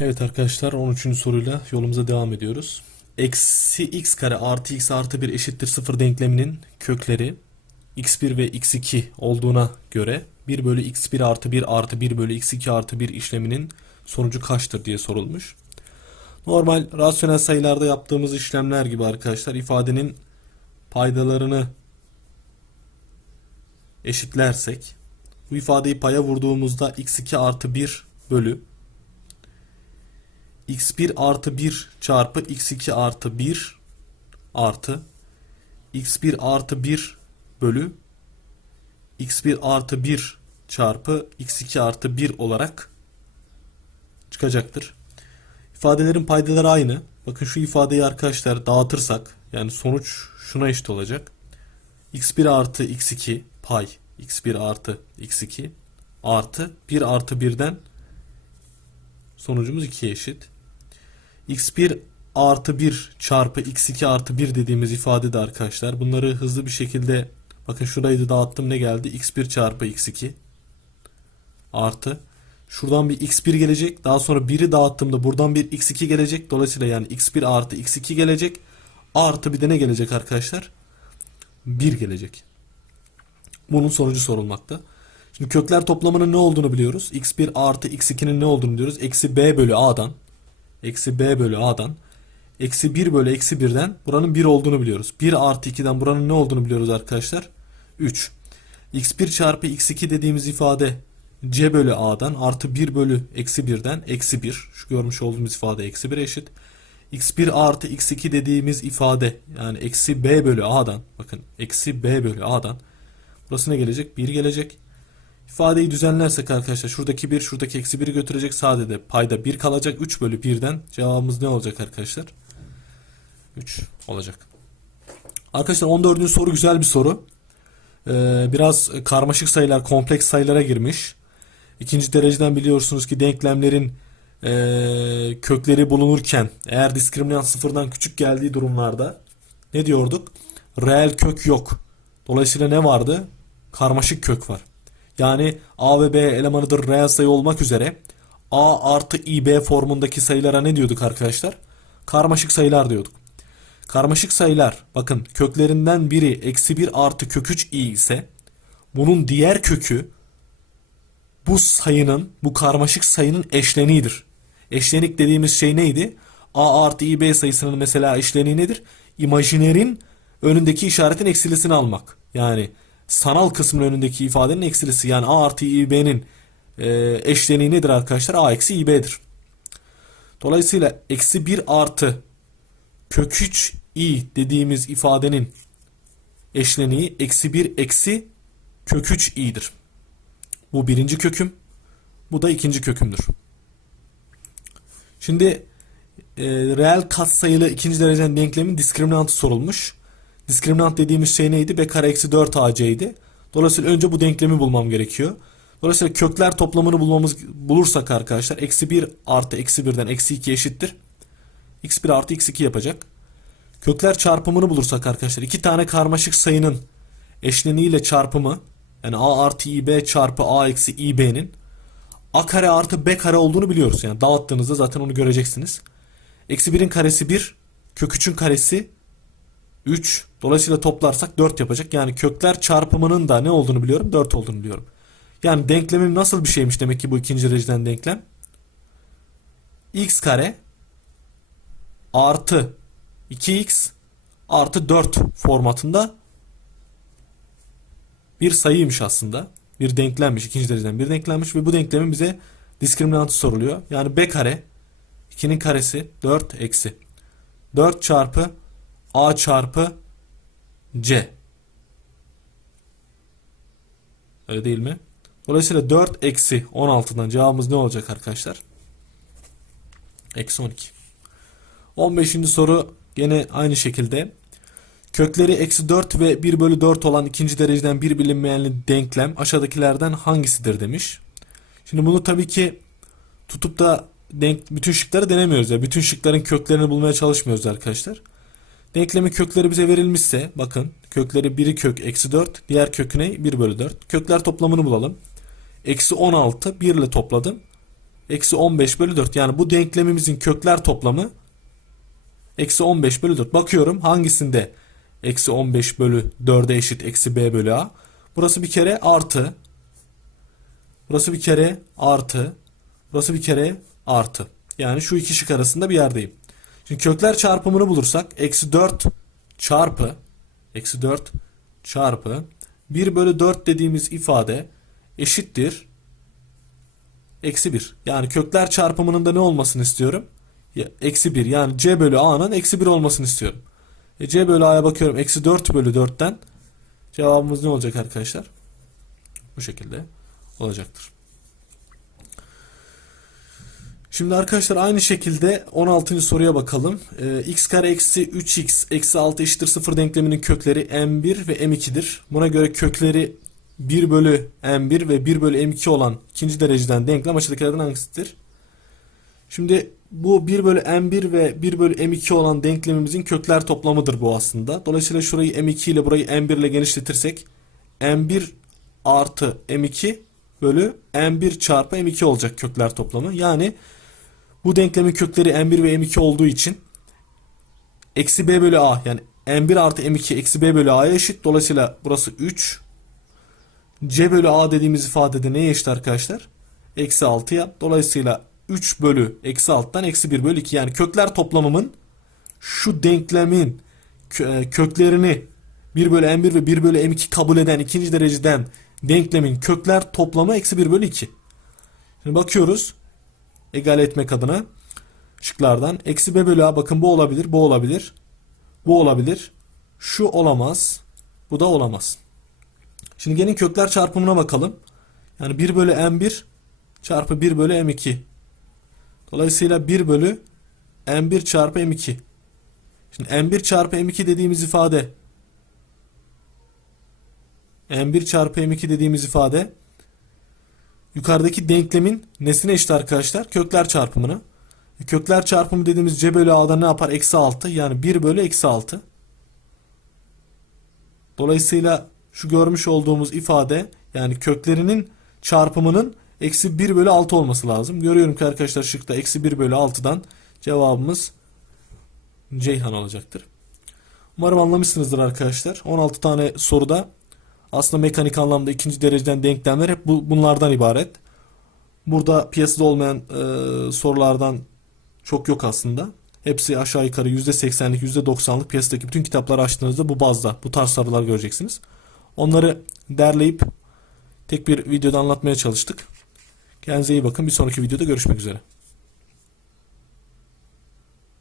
Evet arkadaşlar 13. soruyla yolumuza devam ediyoruz. Eksi x kare artı x artı 1 eşittir 0 denkleminin kökleri x1 ve x2 olduğuna göre 1 bölü x1 artı 1 artı 1 bölü x2 artı 1 işleminin sonucu kaçtır diye sorulmuş. Normal rasyonel sayılarda yaptığımız işlemler gibi arkadaşlar ifadenin paydalarını eşitlersek bu ifadeyi paya vurduğumuzda x2 artı 1 bölü x1 artı 1 çarpı x2 artı 1 artı x1 artı 1 bölü x1 artı 1 çarpı x2 artı 1 olarak çıkacaktır. İfadelerin paydaları aynı. Bakın şu ifadeyi arkadaşlar dağıtırsak yani sonuç şuna eşit olacak. x1 artı x2 pay x1 artı x2 artı 1 artı 1'den sonucumuz 2'ye eşit. X1 artı 1 çarpı x2 artı 1 dediğimiz ifade de arkadaşlar. Bunları hızlı bir şekilde bakın şurayı da dağıttım ne geldi? x1 çarpı x2 artı şuradan bir x1 gelecek. Daha sonra 1'i dağıttığımda buradan bir x2 gelecek. Dolayısıyla yani x1 artı x2 gelecek. Artı bir de ne gelecek arkadaşlar? 1 gelecek. Bunun sonucu sorulmakta. Şimdi kökler toplamının ne olduğunu biliyoruz. x1 artı x2'nin ne olduğunu biliyoruz. Eksi b bölü a'dan. Eksi b bölü a'dan. Eksi 1 bölü eksi 1'den buranın 1 olduğunu biliyoruz. 1 artı 2'den buranın ne olduğunu biliyoruz arkadaşlar. 3. x1 çarpı x2 dediğimiz ifade c bölü a'dan artı 1 bölü eksi 1'den eksi 1. Şu görmüş olduğumuz ifade eksi 1'e eşit. x1 artı x2 dediğimiz ifade yani eksi b bölü a'dan bakın eksi b bölü a'dan burası ne gelecek? 1 gelecek. İfadeyi düzenlersek arkadaşlar şuradaki 1 şuradaki eksi 1'i götürecek sadede payda 1 kalacak 3 bölü 1'den cevabımız ne olacak arkadaşlar? 3 olacak. Arkadaşlar 14. soru güzel bir soru. Ee, biraz karmaşık sayılar kompleks sayılara girmiş. İkinci dereceden biliyorsunuz ki denklemlerin ee, kökleri bulunurken eğer diskriminant sıfırdan küçük geldiği durumlarda ne diyorduk? Reel kök yok. Dolayısıyla ne vardı? Karmaşık kök var. Yani A ve B elemanıdır reel sayı olmak üzere A artı IB formundaki sayılara ne diyorduk arkadaşlar? Karmaşık sayılar diyorduk. Karmaşık sayılar bakın köklerinden biri eksi 1 artı kök 3 i ise bunun diğer kökü bu sayının bu karmaşık sayının eşleniğidir. Eşlenik dediğimiz şey neydi? A artı IB sayısının mesela eşleniği nedir? İmajinerin önündeki işaretin eksilisini almak. Yani sanal kısmın önündeki ifadenin eksilisi yani A artı IB'nin e, eşleniği nedir arkadaşlar? A eksi IB'dir. Dolayısıyla eksi 1 artı kök 3 i dediğimiz ifadenin eşleniği eksi 1 eksi kök 3 i'dir. Bu birinci köküm. Bu da ikinci kökümdür. Şimdi e, reel katsayılı ikinci dereceden denklemin diskriminantı sorulmuş. Diskriminant dediğimiz şey neydi? B kare eksi 4 AC idi. Dolayısıyla önce bu denklemi bulmam gerekiyor. Dolayısıyla kökler toplamını bulmamız bulursak arkadaşlar eksi 1 artı eksi 1'den eksi 2 eşittir. x1 artı x2 yapacak. Kökler çarpımını bulursak arkadaşlar iki tane karmaşık sayının eşleniğiyle çarpımı yani a artı ib çarpı a eksi ib'nin a kare artı b kare olduğunu biliyoruz. Yani dağıttığınızda zaten onu göreceksiniz. Eksi 1'in karesi 1, kök 3'ün karesi 3. Dolayısıyla toplarsak 4 yapacak. Yani kökler çarpımının da ne olduğunu biliyorum? 4 olduğunu biliyorum. Yani denklemim nasıl bir şeymiş demek ki bu ikinci dereceden denklem? x kare artı 2x artı 4 formatında bir sayıymış aslında. Bir denklemmiş. ikinci dereceden bir denklemmiş ve bu denklemin bize diskriminantı soruluyor. Yani b kare 2'nin karesi 4 eksi 4 çarpı a çarpı c. Öyle değil mi? Dolayısıyla 4 eksi 16'dan cevabımız ne olacak arkadaşlar? Eksi 12. 15. soru gene aynı şekilde. Kökleri eksi 4 ve 1 bölü 4 olan ikinci dereceden bir bilinmeyenli denklem aşağıdakilerden hangisidir demiş. Şimdi bunu tabii ki tutup da denk, bütün şıkları denemiyoruz ya. Bütün şıkların köklerini bulmaya çalışmıyoruz arkadaşlar. Denklemin kökleri bize verilmişse bakın kökleri biri kök eksi 4 diğer kökü ne? 1 bölü 4. Kökler toplamını bulalım. Eksi 16 1 ile topladım. Eksi 15 bölü 4. Yani bu denklemimizin kökler toplamı eksi 15 bölü 4. Bakıyorum hangisinde eksi 15 bölü 4'e eşit eksi b bölü a. Burası bir kere artı. Burası bir kere artı. Burası bir kere artı. Yani şu iki şık arasında bir yerdeyim. Şimdi kökler çarpımını bulursak eksi 4 çarpı eksi 4 çarpı 1 bölü 4 dediğimiz ifade eşittir eksi 1. Yani kökler çarpımının da ne olmasını istiyorum? Ya, eksi 1 yani c bölü a'nın eksi 1 olmasını istiyorum. E, c bölü a'ya bakıyorum eksi 4 bölü 4'ten cevabımız ne olacak arkadaşlar? Bu şekilde olacaktır. Şimdi arkadaşlar aynı şekilde 16. soruya bakalım. Ee, x kare eksi 3x eksi 6 eşittir 0 denkleminin kökleri m1 ve m2'dir. Buna göre kökleri 1 bölü m1 ve 1 bölü m2 olan ikinci dereceden denklem aşağıdakilerden hangisidir? Şimdi bu 1 bölü m1 ve 1 bölü m2 olan denklemimizin kökler toplamıdır bu aslında. Dolayısıyla şurayı m2 ile burayı m1 ile genişletirsek m1 artı m2 bölü m1 çarpı m2 olacak kökler toplamı. Yani bu denklemin kökleri m1 ve m2 olduğu için eksi b bölü a yani m1 artı m2 eksi b bölü a'ya eşit. Dolayısıyla burası 3. c bölü a dediğimiz ifadede neye eşit arkadaşlar? Eksi 6'ya. Dolayısıyla 3 bölü eksi 6'dan eksi 1 bölü 2. Yani kökler toplamımın şu denklemin e, köklerini 1 bölü m1 ve 1 bölü m2 kabul eden ikinci dereceden denklemin kökler toplamı eksi 1 bölü 2. Şimdi bakıyoruz egal etmek adına şıklardan. Eksi b bölü a bakın bu olabilir, bu olabilir, bu olabilir. Şu olamaz, bu da olamaz. Şimdi gelin kökler çarpımına bakalım. Yani 1 bölü m1 çarpı 1 bölü m2. Dolayısıyla 1 bölü m1 çarpı m2. Şimdi m1 çarpı m2 dediğimiz ifade m1 çarpı m2 dediğimiz ifade yukarıdaki denklemin nesine eşit arkadaşlar? Kökler çarpımına. E, Kökler çarpımı dediğimiz c bölü a'da ne yapar? Eksi 6. Yani 1 bölü eksi 6. Dolayısıyla şu görmüş olduğumuz ifade yani köklerinin çarpımının eksi 1 bölü 6 olması lazım. Görüyorum ki arkadaşlar şıkta eksi 1 bölü 6'dan cevabımız Ceyhan olacaktır. Umarım anlamışsınızdır arkadaşlar. 16 tane soruda aslında mekanik anlamda ikinci dereceden denklemler hep bu, bunlardan ibaret. Burada piyasada olmayan e, sorulardan çok yok aslında. Hepsi aşağı yukarı %80'lik %90'lık piyasadaki bütün kitapları açtığınızda bu bazda bu tarz sorular göreceksiniz. Onları derleyip tek bir videoda anlatmaya çalıştık. Kendinize iyi bakın. Bir sonraki videoda görüşmek üzere.